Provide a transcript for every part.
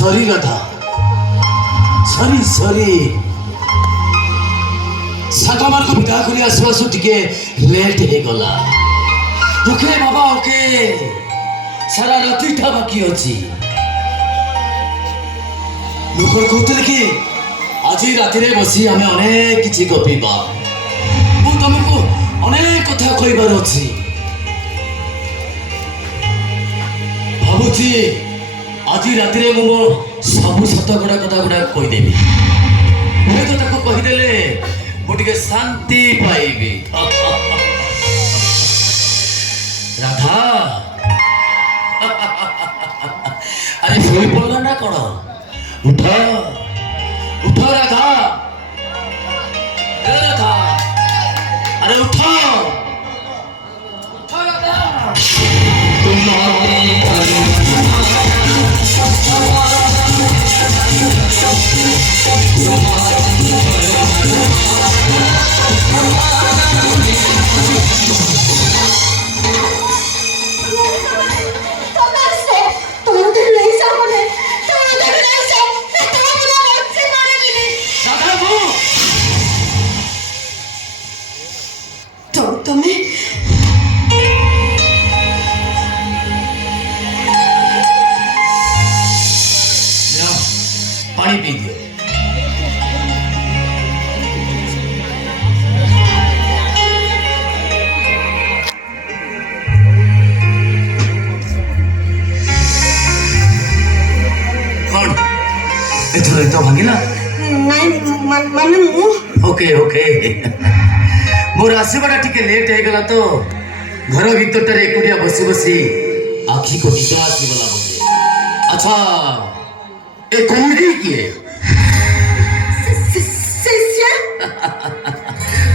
Sorry Radha, sorry sorry सागमार को विदा करी आसु आसु टिके लेट हे गला। ओके बाबा ओके, सारा रातिटा बाकी अछि। लोकर कहते कि आज राति रे बसी आमे अनेक किछि गपिबा। मु तुमको अनेक कथा कहबार अछि। भाबुछि आज राति रे मु सब सत गडा कथा गडा कहि देबी। मु तो ताको कहि देले मु टिके शांति पाइबी। राधा अरे सोई पड़ला ना कौन? उठ उठ राधा, राधा अरे उठ उठ राधा। पानी पी दियो। कौन एथुरे तो भागिला नहीं माने मु ओके ओके मोर आसीबाटा टिके लेट हे गला तो घर भीतर रे एकुटिया बसी बसी आखी को निद्रा आसीगला बोले। अच्छा ए कौड़ी किए?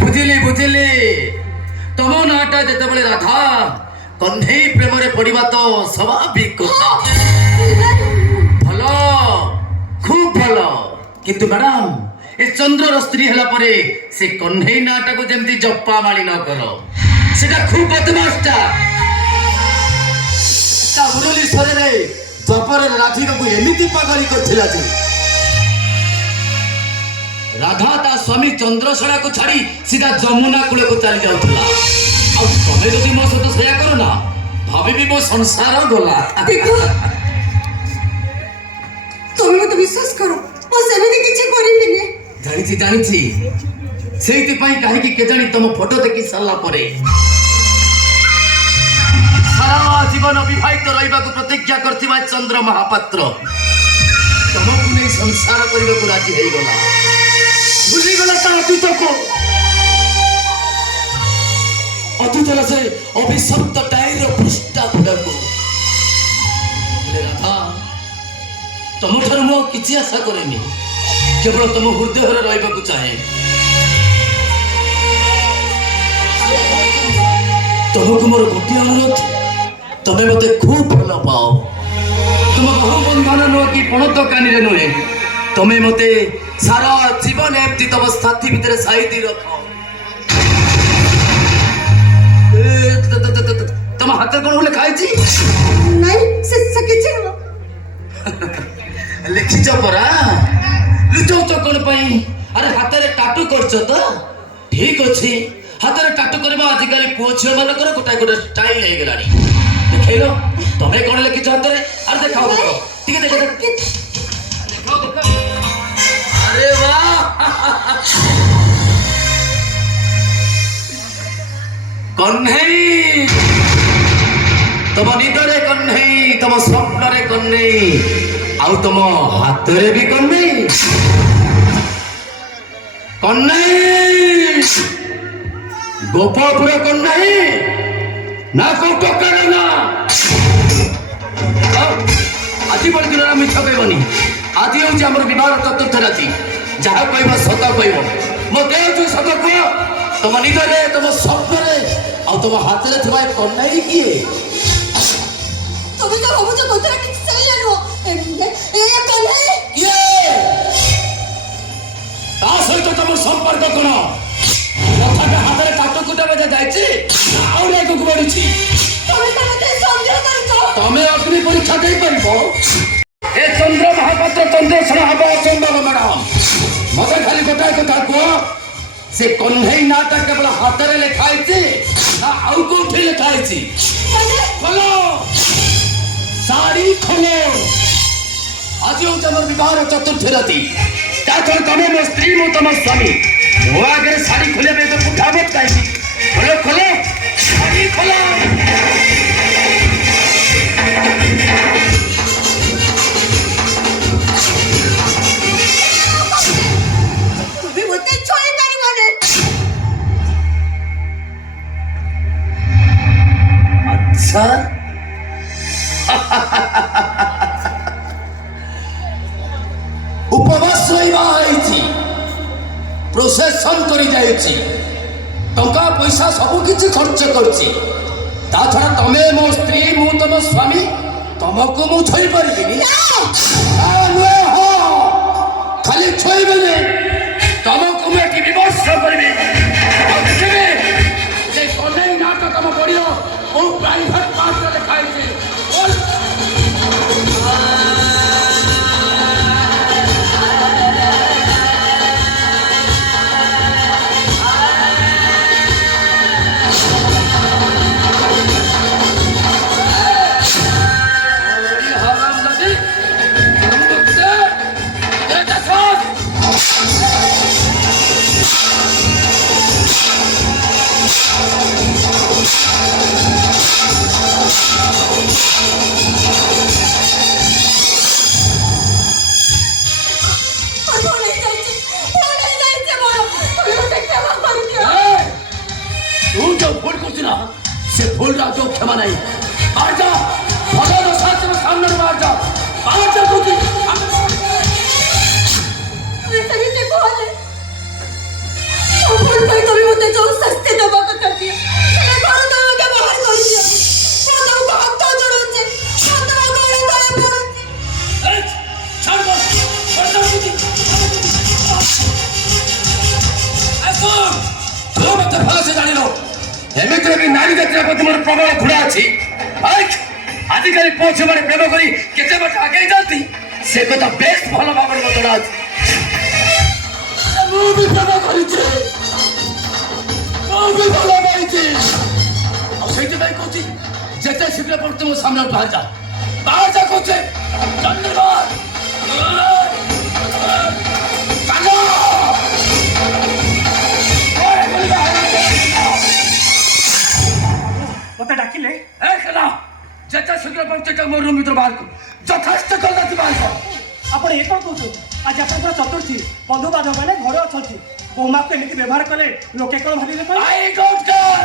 बुझिली बुझिली तुम नाटा जेते बळे राधा कन्हई प्रेम रे पड़िबा तो स्वाभाविक कथा। भलो खूब भलो, किंतु मैडम ए चंद्र स्त्री हला परे से कन्हई नाटा को जेमती जप्पा माली न करो। सेटा खूब बदमाशटा ता मुरली सरे रे द्वापर राधिका को एमिति पागली करथिला जे राधा ता स्वामी चंद्रशेखर को छाड़ी सीधा जमुना कूल को चली जाउथला। आ तमे जदि मो सहित सया करो ना भाबी मो संसार गला। देखो तुम मत विश्वास करो ओ सेमिति किछि करिबिनी। जानिछि जानिछि सेति पई काहे कि के जानी तुम फोटो देखि साला परे सारा जीवन विवाहित रहिबा को प्रतिज्ञा करथिबा चंद्र महापात्र तुमको नहीं संसार करबा को राजी हेई गला। भूली गला ता अतीत को, अतीत से अभिशप्त टाइर पृष्ठा गुड़ा को। राधा तुम ठार मु किछि आशा करेनी, केवल तुम हृदय रे रहिबा को चाहे। तुमको मोर गोटे अनुरोध, तमे मते खूब भल पाओ। तुम बहु बंधन नुह कि पण तो कानी रे नुहे, तमे मते सारा जीवन एमती तम साथी भितर साइती रखो। तुम हाथ कोन होले खाइची? नहीं से किछि न लिखिच परा लुचौ तो कोन पई? अरे हाथ रे टाटू करछ तो ठीक अछि। हाथ रे टाटू करबा आज काली पुओ छियो मानकर गोटा गोटा स्टाइल हे गेलानी। देखैलो तमे कोन लिखिच हाथ रे? अरे देखाओ देखो ठीक है देखो देखो। अरे वाह कन्हई तम निदरे कन्हई, तम स्वप्न रे कन्हई, आउ तम हाथ रे भी कन्हई। कन्हई गोपापुर कन्हई ना कोटकर ना आज बड़ दिन मिछ कहबनी। आज हूँ आम बह चतुर्थ राति जहाँ कह सत कह मो देव सत कह तुम निदरे तुम स्वप्न आ तुम हाथ में थी कन्हई किए? तुम तो भाबुछ कथा ठीक सही नो ए कन्हई किए ता सहित तुम संपर्क कोन? कथा के हाथ में काटो कुटा बजा जाइछि आउ रे को बढिछि। तुम तो मते संदेह करछ। तमे अग्नि परीक्षा दे परिबो ए चंद्र महापात्र ଦେଶରେ ହବ ଅସମ୍ଭବ ମ୍ୟାଡାମ। ମତେ ଖାଲି ଗୋଟାଏ କଥା କୁହ, ସେ କହ୍ନେଇ ନାଁଟା କେବଳ ହାତରେ ଲେଖା ହେଇଛି ନା ଆଉ କୋଉଠି ଲେଖା ହେଇଛି? ଖୋଲ ଶାଢୀ ଖୋଲ। ଆଜି ହଉଛି ଆମର ବିବାହର ଚତୁର୍ଥ ରାତି। ତାଛଡ଼ା ତମେ ମୋ ସ୍ତ୍ରୀ, ମୁଁ ତମ ସ୍ୱାମୀ। ମୋ ଆଗରେ ଶାଢୀ ଖୋଲିବା ପାଇଁ ତ କୁଠାବତ କାହିଁକି? ଖୋଲ ଖୋଲ ଶାଢୀ ଖୋଲ। তুমি মতে ছয় পারিবনে। আচ্ছা ଉପବାସ ରହିବା ହେଇଛି, ପ୍ରୋସେସନ କରି ଯାଇଛି, ଟଙ୍କା ପଇସା ସବୁ କିଛି ଖର୍ଚ୍ଚ କରୁଛି। ତା ଛଡ଼ା ତମେ ମୋ ସ୍ତ୍ରୀ, ମୁଁ ତମ ସ୍ୱାମୀ, ତମକୁ ମୁଁ ଛୁଇଁ ପାରିବିନି। ଖାଲି ଛୁଇଁବେନି, ତମକୁ ମୁଁ ଏଠି ବିମର୍ଶ କରିବି। ଆଉ ଦେଖିବି ଯେ କହ୍ନେଇ ନାଁଟା ତମ ବଡ଼ିର କୋଉ ପ୍ରାଇଭେଟ ପାର୍ଟରେ ଲେଖା ହେଇଛି। से भूल रहा तो क्षमा नहीं। बाहर जा, भगवान और शास्त्र में सामने बाहर जा, बाहर जा तू। ऐसा भी देखो वाले और भूल गई तो भी मुझे जो सस्ते दबा कर दिया। मैं घर तो मुझे बाहर कर दिया। मैं तो हाथ तो जोड़ो छे, मैं तो गोड़े तले पड़ो छे। छोड़ दो, छोड़ दो मुझे। ऐसो तू मत भलो से जानी लो। एमितिरे भी नारी जातिर प्रति मोर प्रबल घृणा अछि। आजिकाली पुଅ ଝିଅମାନେ ପ୍ରେମ କରି କେତେ ବାଟ ଆଗେଇ ଯାଆନ୍ତି ସେ କଥା ବେଶ ଭଲ ଭାବରେ ମୋତେ ଜଣା ଅଛି। ମୁଁ ବି ପ୍ରେମ କରିଛି, ମୁଁ ବି ଭଲ ପାଇଛି। ଆଉ ସେଇଥିପାଇଁ କହୁଛି ଯେତେ ଶୀଘ୍ର ପଡ଼ୁଛି ମୋ ସାମ୍ନାକୁ ବାହାର ଯା, ବାହାର ଯା କହୁଛେ। ଧନ୍ୟବାଦ। मत डाकिले যেটা শীঘ্র পৌঁছে মোর রুম ভিতর বাহার কর। যথেষ্ট জলদি বাহার কর। ଆପଣ ଏ କ'ଣ କହୁଛନ୍ତି? ଆଜି ଆପଣଙ୍କର ଚତୁର୍ଥୀ, ବନ୍ଧୁବାନ୍ଧବ ମାନେ ଘରେ ଅଛନ୍ତି। ବୋମାକୁ ଏମିତି ବ୍ୟବହାର କଲେ ଲୋକେ କ'ଣ ଭାବିବେ କହିଲେ? I don't care.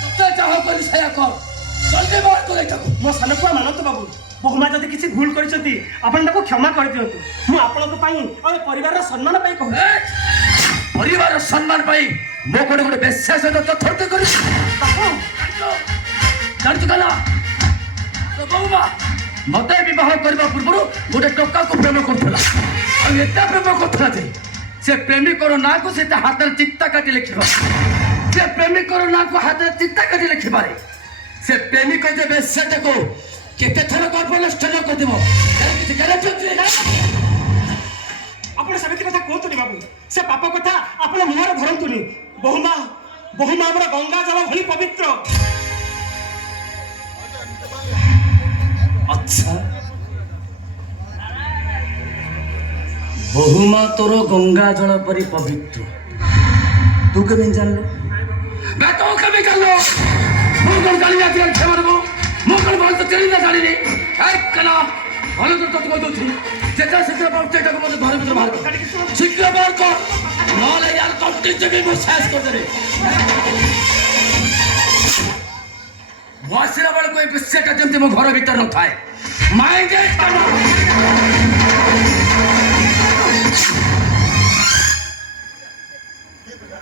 ତତେ ଯାହା କଲି ସେଇଆ କର। ଜଲଦି ବାହାର କର ଏଟାକୁ। ମୋ ସାନ ପୁଅ ମାନନ୍ତୁ ବାବୁ, ବୋମା ଯଦି କିଛି ଭୁଲ କରିଛନ୍ତି ଆପଣ ତାକୁ କ୍ଷମା କରିଦିଅନ୍ତୁ। ମୁଁ ଆପଣଙ୍କ ପାଇଁ ଆଉ ପରିବାରର ସମ୍ମାନ ପାଇଁ କହୁଛି। ପରିବାରର ସମ୍ମାନ ପାଇଁ ମୋ କୋଟେ ଗୋଟେ ବେଶ୍ୟା ସହିତ ତଥ୍ୟ କରି ଜାଣିଛୁ କାଲା ବୋମା ମତେ ବିବାହ କରିବା ପୂର୍ବରୁ ଗୋଟେ ଟୋକାକୁ ପ୍ରେମ କରୁଥିଲା। ଆଉ ଏତେ ପ୍ରେମ କରୁଥିଲା ଯେ ସେ ପ୍ରେମିକର ନାଁକୁ ସେ ତା ହାତରେ ଚିତା କାଟି ଲେଖିବ। ସେ ପ୍ରେମିକର ନାଁକୁ ହାତରେ ଚିତା କାଟି ଲେଖିପାରେ। ସେ ପ୍ରେମିକ ଯେ ବେଶ୍ୟାଟାକୁ କେତେ ଥର ଗର୍ଭ ନଷ୍ଟ ନ କରିଦେବ କିଛି ଗ୍ୟାରେଣ୍ଟି ଅଛି ନା? ଆପଣ ସେମିତି କଥା କୁହନ୍ତୁନି ବାବୁ, ସେ ପାପ କଥା ଆପଣ ମୁହଁରେ ଧରନ୍ତୁନି। ବୋହୁମା ବୋହୁମା ଆମର ଗଙ୍ଗା ଜଳ ଭଳି ପବିତ୍ର। আচ্ছা বহুমা তোর গঙ্গা জল পরি পবিত্র তু কেমন জানলো? मैं तो कभी कर लो मुंह कर गाली आती है क्षमा दो मुंह कर बाल तो तेरी ना गाली नहीं एक कला ভালো তো তোকে বলছি যেটা শিখে পড়তে এটাকে মধ্যে ঘরের ভিতরে বাহার কর শিখে বার কর নাহলে यार কন্টিনিউ भी मैं শেষ कर दे वासिला वाले कोई बिस्सेटा जमते मो घर भीतर न थाए माइंड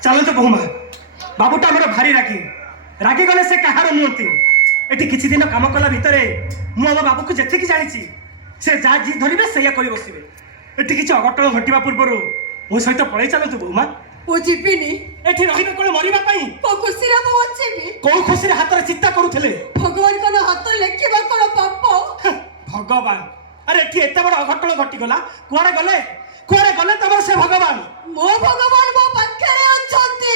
ଚାଲନ୍ତୁ ବୋହୁମା, ବାବୁଟା ଆମର ଭାରି ରାଗି। ରାଗି ଗଲେ ସେ କାହାର ନୁହନ୍ତି। ଏଠି କିଛି ଦିନ କାମ କଲା ଭିତରେ ମୁଁ ଆମ ବାବୁକୁ ଯେତିକି ଜାଣିଛି ସେ ଯାହା ଜିଦ୍ ଧରିବେ ସେଇଆ କରି ବସିବେ। ଏଠି କିଛି ଅଘଟଣ ଘଟିବା ପୂର୍ବରୁ ମୋ ସହିତ ପଳେଇ ଚାଲନ୍ତୁ ବୋହୁମା। ମୁଁ ଯିବିନି। ଏଠି ରହିବେ କ'ଣ ମରିବା ପାଇଁ? କୋଉ ଖୁସିରେ ମୁଁ ବଞ୍ଚିବି? କୋଉ ଖୁସିରେ ହାତରେ ଚିନ୍ତା କରୁଥିଲେ? ଭଗବାନଙ୍କର ହାତ ଲେଖିବା କ'ଣ ପାପ? ଭଗବାନ আরে এটি এত বড় অঘটন ঘটিগলা কুয়াড়ে গলে তমর সে ভগবান ମୋ ଭଗବାନ ମୋ ପାଖରେ ଅଛନ୍ତି